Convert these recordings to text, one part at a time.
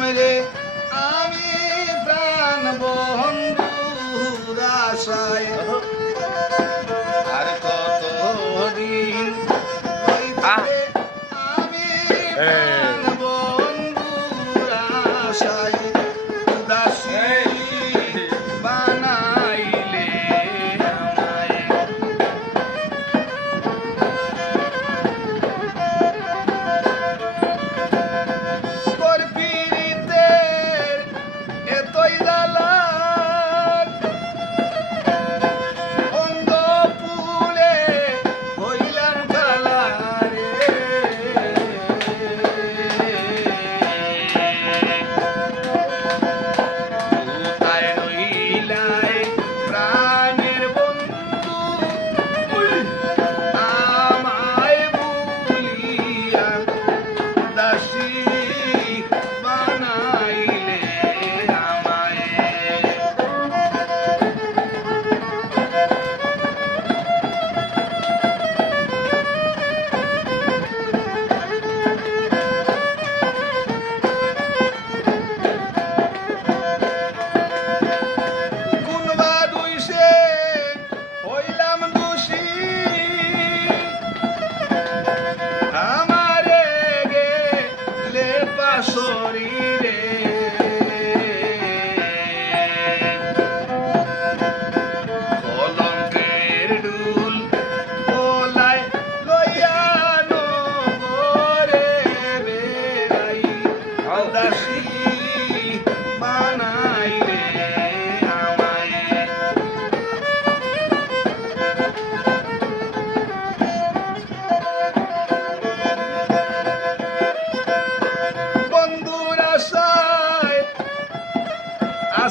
পেলাম রে আমি প্রাণ বন্ধুর আর কত দিন আমি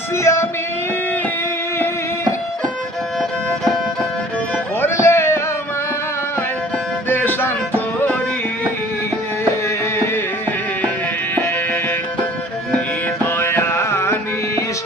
আছি আমি। করলে আমায় দেশান্তরি। দয়ানিস